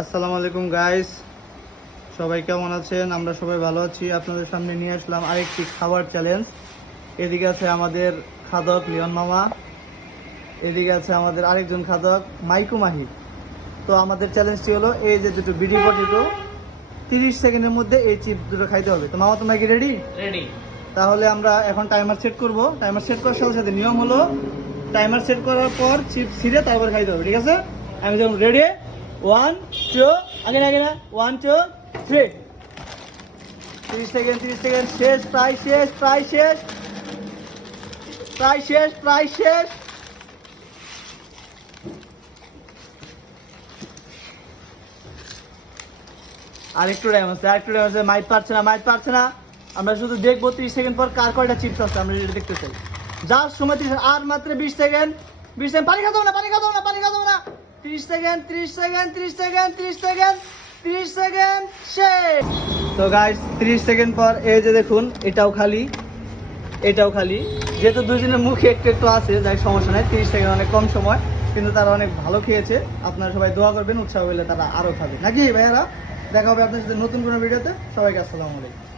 আসসালামু আলাইকুম গাইস, সবাই কেমন আছেন? আমরা সবাই ভালো আছি। আপনাদের সামনে নিয়ে আসলাম আরেকটি খাবার চ্যালেঞ্জ। এদিকে আছে আমাদের খাদক লিওন মামা, এদিকে আছে আমাদের আরেকজন খাদক মাইকু মাহি। তো আমাদের চ্যালেঞ্জটি হলো এই যে দুটো বিডি পটেটো 30 সেকেন্ডের মধ্যে এই চিপ দুটো খাইতে হবে। তো মামা, তোমরা কি রেডি? রেডি। তাহলে আমরা এখন টাইমার সেট করব। টাইমার সেট করার সাথে সাথে নিয়ম হলো টাইমার সেট করার পর চিপ ছিঁড়ে তারপর খাইতে হবে, ঠিক আছে? আমি যখন রেডি, 1 2 আগে না 1 2 3। 30 সেকেন্ড শেষ, প্রায় শেষ। আরেকটু টাইম আছে। মাইট পারছে না। আমরা শুধু দেখবো 30 সেকেন্ড পর কার কয়টা চিপস আছে, আমরা এটা দেখতে চাই। যার সময় 30 আর মাত্র 20 সেকেন্ড। পানি খাবো না 30 সেকেন্ড শেষ। তো গাইস, 30 সেকেন্ড পর এই যে দেখুন, এটাও খালি। যেহেতু দুজনের মুখে একটু আছে, যাই সমস্যা নাই। 30 সেকেন্ড অনেক কম সময়, কিন্তু তারা অনেক ভালো খেয়েছে। আপনারা সবাই দোয়া করবেন, উৎসাহ হলে তারা আরো খাবে নাকি ভাইয়ারা। দেখা হবে আপনার সাথে নতুন কোনো ভিডিওতে। সবাইকে আসসালামু আলাইকুম।